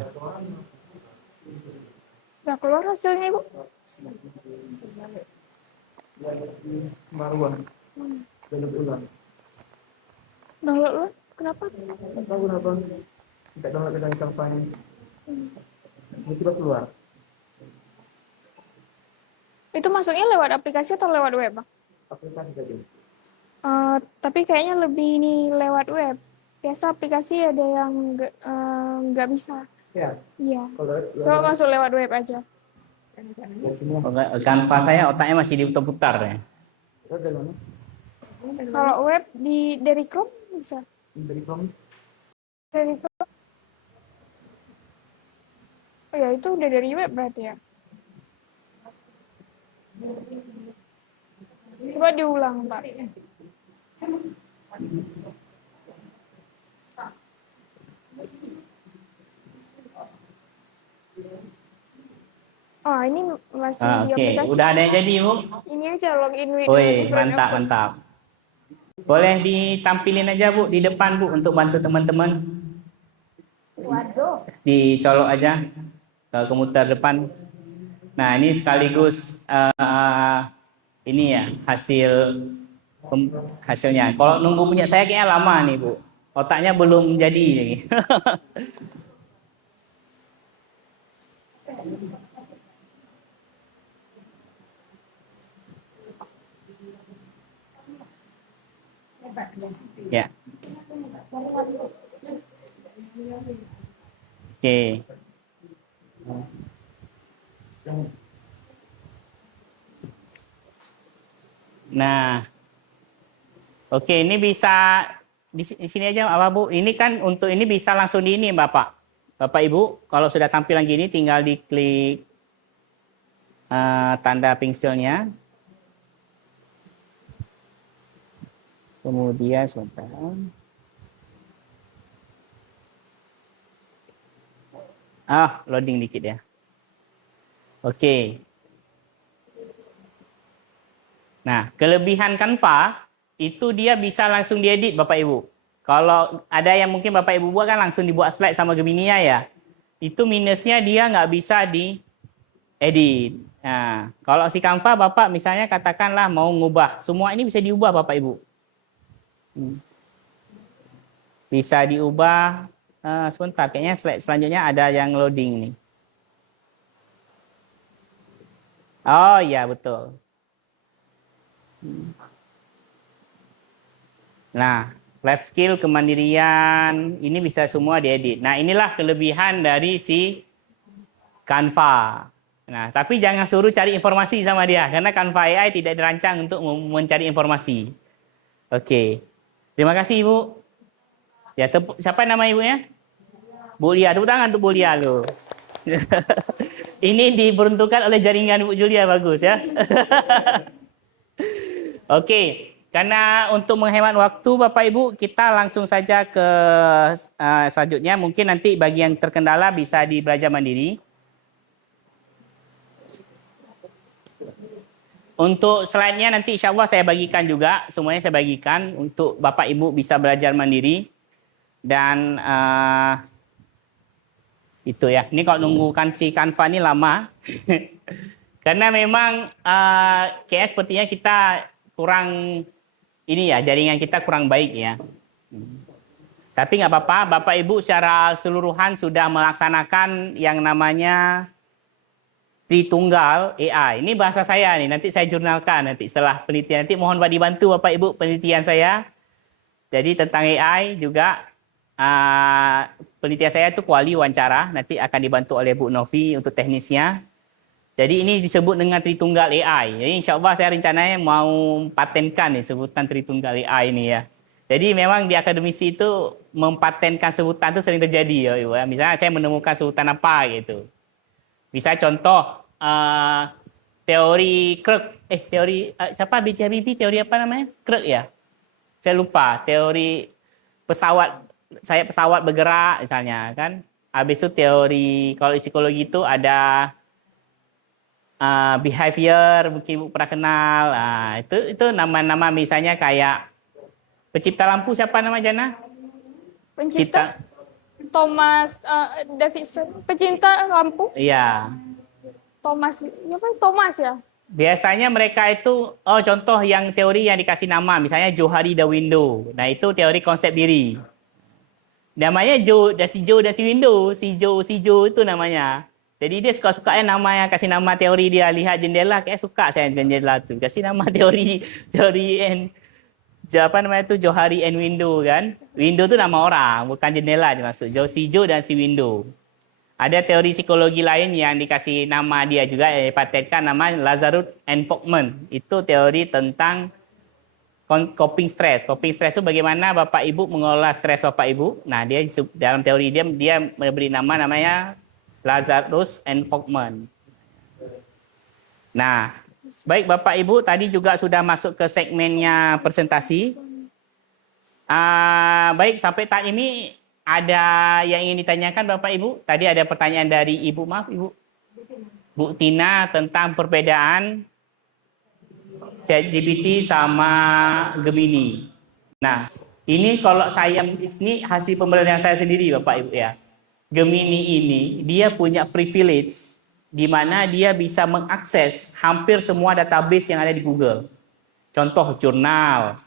Udah keluar hasilnya, Ibu? Baruan. Belum ulang. Download web? Kenapa? Nggak tahu kenapa. Tidak download dari kampanye. Tiba-tiba keluar. Itu masuknya lewat aplikasi atau lewat web, Bang? Aplikasi tadi. Tapi kayaknya lebih ini lewat web. Biasa aplikasi ada yang nggak bisa. Ya. Iya. Kalau Coba masuk lewat web aja. dari sini. Kanva saya otaknya masih diputar-putar ya. Dari mana? Kalau web dari Chrome bisa. Dari Chrome. Dari Chrome. Oh ya, itu udah dari web berarti ya. Coba diulang, Pak. Oh, ini masih di Oke, aplikasi. udah ada yang jadi, Bu? Ini aja login with Woi, different mantap, account. mantap. Boleh ditampilin aja, Bu, di depan, Bu, untuk bantu teman-teman. Waduh. Dicolok aja ke komputer depan. Nah, ini sekaligus ini ya hasilnya. Kalau nunggu punya saya kayaknya lama nih, Bu. Otaknya belum jadi. Ya. Oke. Nah, oke, ini bisa di sini aja, apa Bu? Ini kan untuk ini bisa langsung di ini, Bapak Ibu. Kalau sudah tampilan gini, tinggal diklik tanda pensilnya. Kemudian sebentar. Loading dikit ya. Oke. Nah, kelebihan Canva itu dia bisa langsung diedit, Bapak Ibu. Kalau ada yang mungkin Bapak Ibu buat kan langsung dibuat slide sama Gemini ya. Itu minusnya dia nggak bisa diedit. Nah, kalau si Canva Bapak misalnya katakanlah mau ngubah, semua ini bisa diubah Bapak Ibu. Bisa diubah. Sebentar, kayaknya slide selanjutnya ada yang loading nih. Oh iya, betul. Nah, life skill, kemandirian, ini bisa semua diedit. Nah, inilah kelebihan dari si Canva. Nah, tapi jangan suruh cari informasi sama dia, karena Canva AI tidak dirancang untuk mencari informasi. Oke. Terima kasih, Ibu. Ya, siapa nama ibunya? Bu Lia. Tepuk tangan untuk Bu Lia loh. Ini diperuntukkan oleh jaringan Bu Julia, bagus ya. Oke, karena untuk menghemat waktu Bapak Ibu, kita langsung saja ke selanjutnya. Mungkin nanti bagi yang terkendala bisa di belajar mandiri. Untuk slide-nya nanti insya Allah saya bagikan juga, semuanya saya bagikan untuk Bapak Ibu bisa belajar mandiri. Dan itu ya, ini kalau nunggukan si Canva ini lama. Karena memang kayak sepertinya kita kurang ini ya, jaringan kita kurang baik ya. Tapi nggak apa-apa, Bapak Ibu secara keseluruhan sudah melaksanakan yang namanya Tritunggal AI. Ini bahasa saya nih, nanti saya jurnalkan nanti setelah penelitian. Nanti mohon dibantu Bapak Ibu penelitian saya. Jadi tentang AI juga penelitian saya itu kuali wawancara, nanti akan dibantu oleh Bu Novi untuk teknisnya. Jadi ini disebut dengan Tritunggal AI. Jadi insya Allah saya rencananya mau patenkan nih sebutan Tritunggal AI ini ya. Jadi memang di akademisi itu mempatenkan sebutan itu sering terjadi ya, Ibu. Misalnya saya menemukan sebutan apa gitu. Bisa contoh teori Krek, teori siapa B.J. Habibie, teori apa namanya? Krek ya? Saya lupa, teori pesawat bergerak misalnya kan. Habis itu teori kalau psikologi itu ada behavior, mungkin Ibu pernah kenal. Itu nama-nama misalnya kayak pencipta lampu siapa nama Jana? Pencipta Thomas Davidson, pecinta lampu. Iya. Thomas, apa? Thomas ya? Biasanya mereka itu, contoh yang teori yang dikasih nama, misalnya Johari da Window. Nah, itu teori konsep diri. Namanya Joe, dan si Joe dan si Window, si Joe itu namanya. Jadi dia suka-suka nama yang kasih nama teori dia, lihat jendela, kayak suka saya dengan jendela tuh. Kasih nama teori teori apa namanya itu Johari and Window kan. Window itu nama orang, bukan jendela dimaksud. Si Joe dan si Window. Ada teori psikologi lain yang dikasih nama dia juga, yang dipatenkan nama Lazarus and Folkman. Itu teori tentang coping stress. Coping stress itu bagaimana Bapak Ibu mengelola stres Bapak Ibu. Nah, dia dalam teori dia memberi nama namanya Lazarus and Folkman. Nah, baik Bapak Ibu, tadi juga sudah masuk ke segmennya presentasi. Baik, sampai saat ini ada yang ingin ditanyakan Bapak Ibu? Tadi ada pertanyaan dari Ibu, maaf Ibu. Bu Tina tentang perbedaan ChatGPT sama Gemini. Nah, ini kalau saya, ini hasil penelitian saya sendiri Bapak Ibu ya. Gemini ini dia punya privilege di mana dia bisa mengakses hampir semua database yang ada di Google. Contoh jurnal,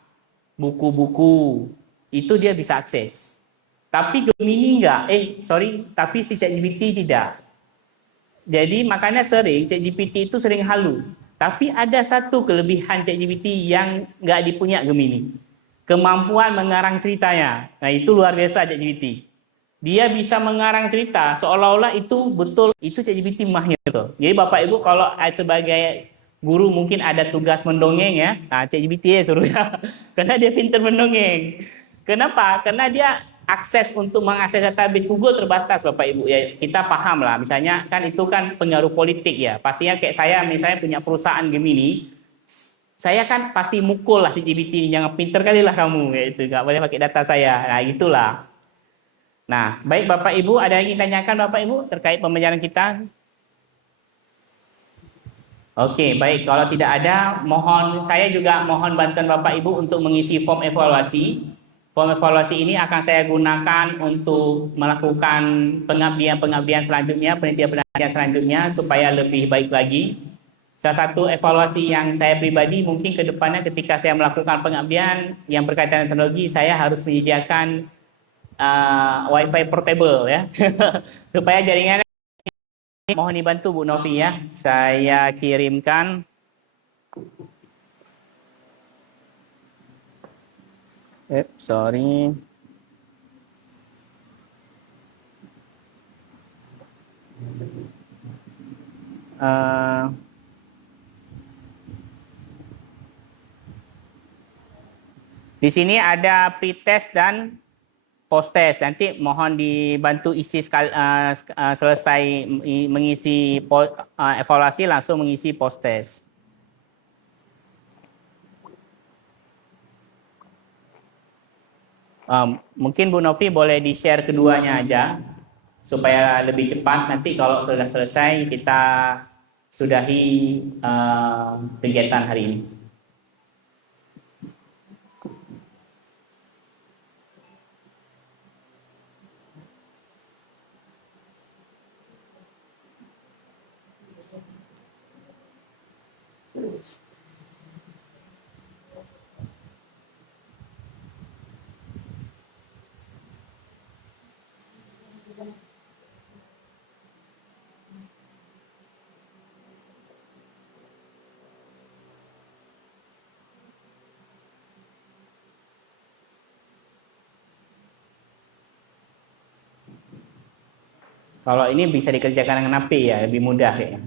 buku-buku, itu dia bisa akses. Tapi Gemini enggak, tapi si ChatGPT tidak. Jadi makanya sering ChatGPT itu sering halu. Tapi ada satu kelebihan ChatGPT yang nggak dipunya Gemini. Kemampuan mengarang ceritanya. Nah itu luar biasa ChatGPT. Dia bisa mengarang cerita seolah-olah itu betul, itu ChatGPT mahir tuh. Jadi Bapak Ibu kalau sebagai guru mungkin ada tugas mendongeng ya, nah ChatGPT ya suruh ya. Karena dia pintar mendongeng. Kenapa? Karena dia akses untuk mengakses database Google terbatas Bapak Ibu ya, kita paham lah, misalnya kan itu kan pengaruh politik ya, pastinya kayak saya misalnya punya perusahaan Gemini, saya kan pasti mukul lah si GPT, jangan pinter kali lah kamu gitu, nggak boleh pakai data saya, nah gitulah. Nah baik Bapak Ibu, ada yang ingin tanyakan Bapak Ibu terkait pembelajaran kita? Oke, baik, kalau tidak ada, saya juga mohon bantuan Bapak Ibu untuk mengisi form evaluasi. Form evaluasi ini akan saya gunakan untuk melakukan pengabdian selanjutnya, penelitian selanjutnya supaya lebih baik lagi. Salah satu evaluasi yang saya pribadi mungkin ke depannya ketika saya melakukan pengabdian yang berkaitan dengan teknologi, saya harus menyediakan Wi-Fi portable ya, supaya jaringannya. Mohon dibantu Bu Novi ya, saya kirimkan. Sorry. Di sini ada pretest dan post-test. Nanti mohon dibantu isi selesai mengisi evaluasi langsung mengisi post-test. Mungkin Bu Novi boleh di-share keduanya aja supaya lebih cepat. Nanti kalau sudah selesai kita sudahi kegiatan hari ini. Kalau ini bisa dikerjakan dengan HP ya, lebih mudah ya.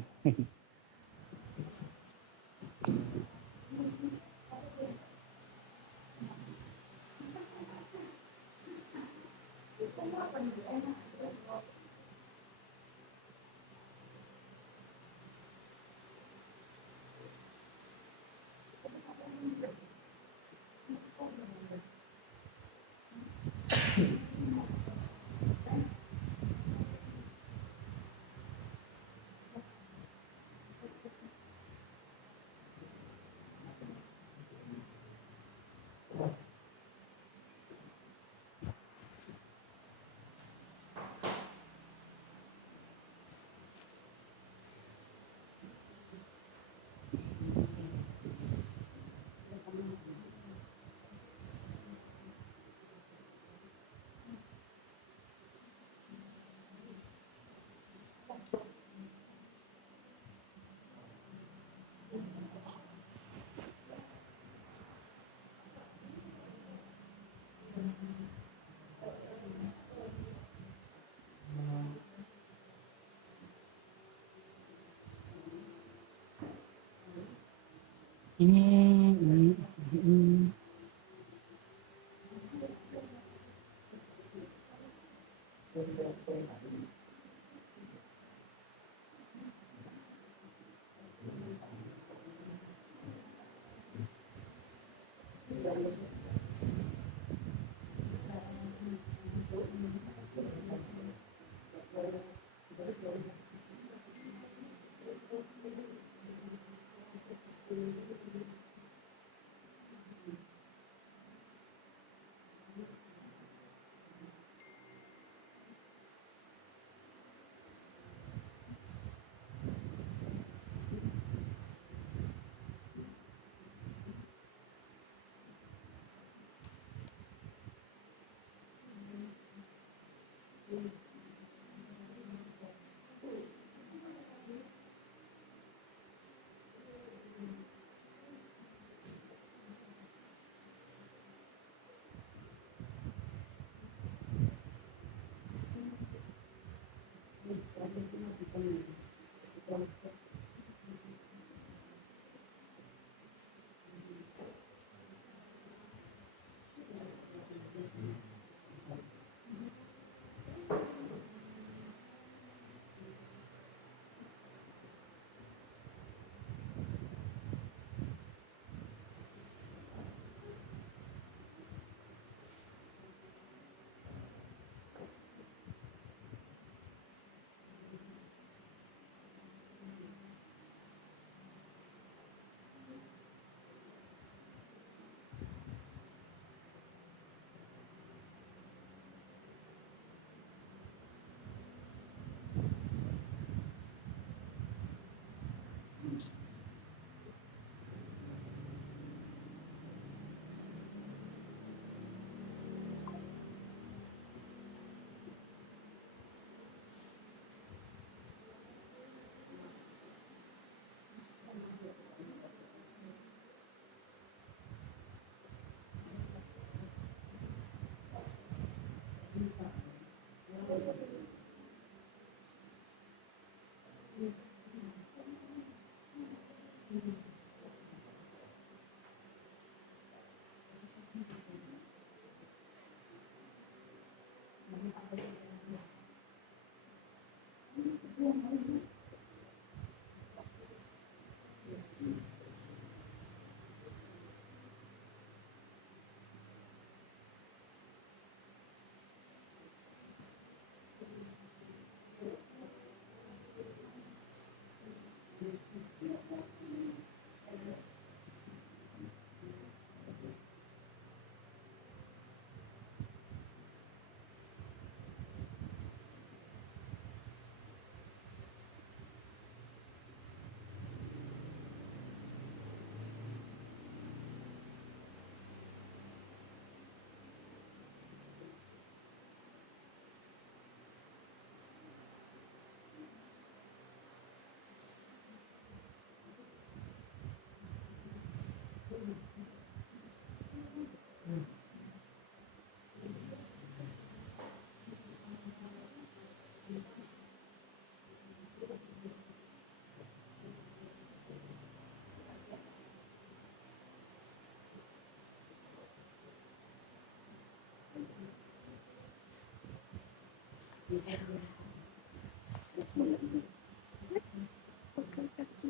Pakai kaki.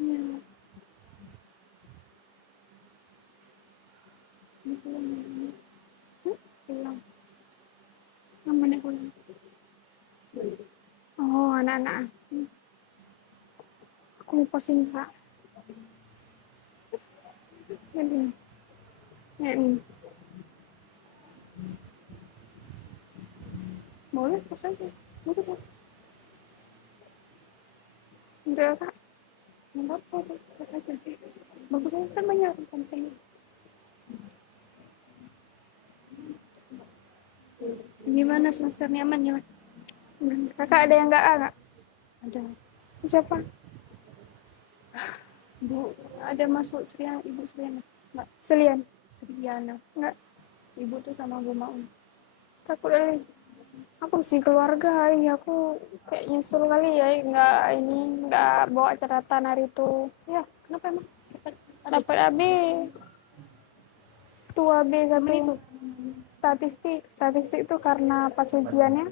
Ya. Ini pulang. Pulang. Yang mana pulang? Oh, anak-anak. Aku mau posting, Kak. Ini. Ya, ini. Boleh, pos aja. Bagus ya. Enggak, Kak. Enggak apa-apa, pos aja sih. Bagus aja, kan banyak konten. Gimana semester nyaman ya? Kakak ada yang enggak A, Kak? Ada. Siapa? Bu, ada masuk Sriana, Ibu Sriana. Enggak. Sriana. Enggak. Ibu tuh sama Bu Maun. Takut kali. Aku sih keluarga, ya aku kayak nyusul kali ya, nggak bawa catatan hari itu. Ya, kenapa emang? Dapat AB, tuh AB satu itu. Statistik itu karena pas ujiannya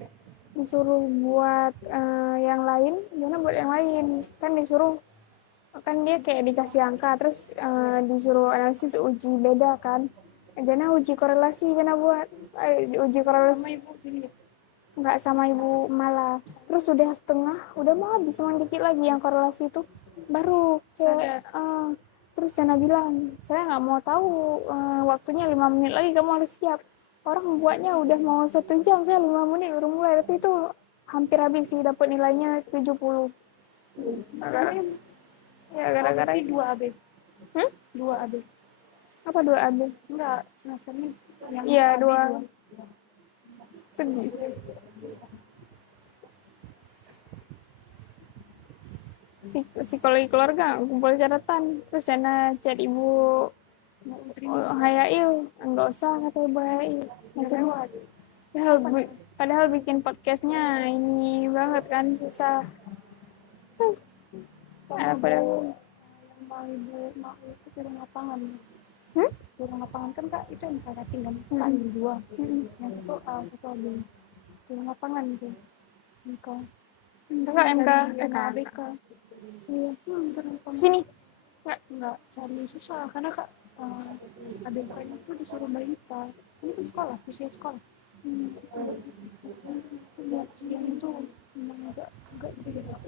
disuruh buat yang lain, gimana buat yang lain? Kan disuruh, kan dia kayak dikasih angka, terus disuruh analisis uji beda kan. Jana uji korelasi, Jana buat uji korelasi. Nggak sama Ibu malah. Terus udah setengah, udah mau habis, cuma dikit lagi yang korelasi itu. Baru kayak, terus Jana bilang, saya nggak mau tahu, waktunya 5 menit lagi kamu harus siap. Orang buatnya udah mau 1 jam, saya 5 menit baru mulai. Tapi itu hampir habis sih, dapat nilainya 70. Gara-gara 2 AB. 2 AB. apa 2 AB? Enggak, semester ini. Iya, 2. Segi. Psikologi keluarga, kumpul catatan. Terus Jana chat Ibu Hayail, enggak usah kata Ibu Hayail. Padahal bikin podcastnya ini banget kan, susah. Terus padahal Mau Ibu mau itu turun lapangan. Turun lapangan kan Kak, itu yang Kak tinggal kan 2. Yang itu satu AB. Turun lapangan itu. enggak MK ABK. iya. Turun lapangan. Sini. Enggak cari susah karena Kak ABK itu disuruh balita. Ini kan sekolah, usia sekolah. Lihat ujian itu memang agak berbeda.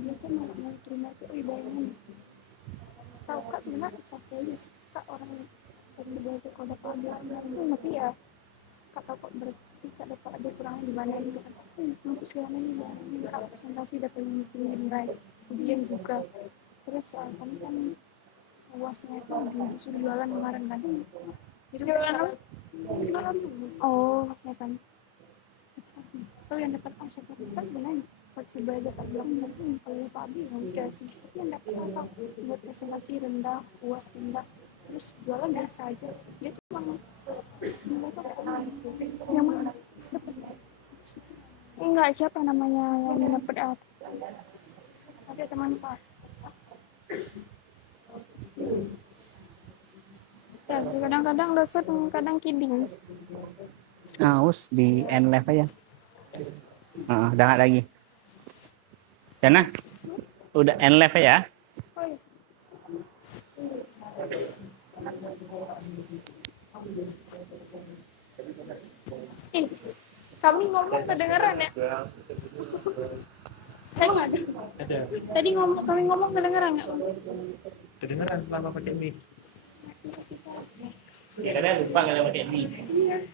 Dia tuh mau terima itu bayangin. Tahu Kak sebenarnya satu list Kak orang sebagai kalau dapat ambil tapi ya Kak tahu kok berarti Kak dapat ada kurangnya di mana gitu kan. Untuk sekarang ini Kak presentasi dapat nilai ujian juga. Terus kami kan uasnya itu disuruh jualan kemarin kan. Itu Jualan apa? jualan dulu. Oh, ya kan. Tahu yang dapat siapa kan sebenarnya fleksibel dapat bilang kalau Pak Abi udah sih tapi yang dapat apa buat presentasi rendah uas rendah terus jualan biasa aja dia tuh emang semua tuh Yang mana? Enggak, siapa namanya yang dapat ada teman Pak ya, kadang-kadang dosen, kadang kidding. Aus di end live aja. Udah nggak lagi. Jana, udah end live ya. Oh, iya. Ih, kami ngomong kedengeran ya? Ada. Tadi kami ngomong kedengeran nggak? Kedengeran selama pakai mic. Ya kadang lupa kalau pakai mic. Iya.